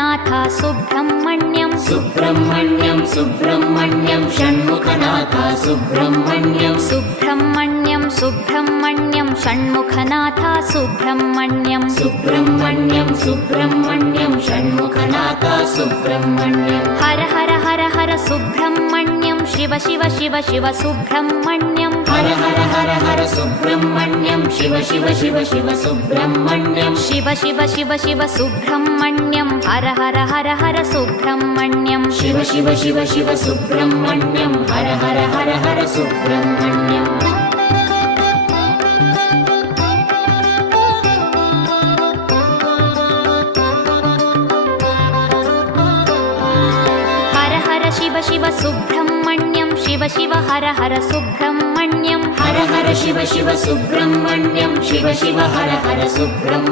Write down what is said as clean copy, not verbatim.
Shanmukhanath Subrahmanyam Subrahmanyam Subrahmanyam Shanmukhanath Subrahmanyam Subrahmanyam Subrahmanyam Shanmukhanath Subrahmanyam Subrahmanyam Subrahmanyam Shanmukhanath Subrahmanyam Har Har Har Har Subrahmanyam Shiva Shiva Shiva Shiva Subrahmanyam Har Har Har Har Subrahmanyam Shiva Shiva Shiva Shiva Subrahmanyam Shiva Shiva Shiva Shiva Subrahmanyam Har Har Har Har Subrahmanyam Shiva Shiva Shiva Shiva Subrahmanyam Har Har Har Har Subrahmanyam Har Har Shiva Shiva Subrahmanyam Shiva Shiva Har Har Subrahmanyam Har Har Shiva Shiva Subrahmanyam Shiva Shiva Har Har Subrahmanyam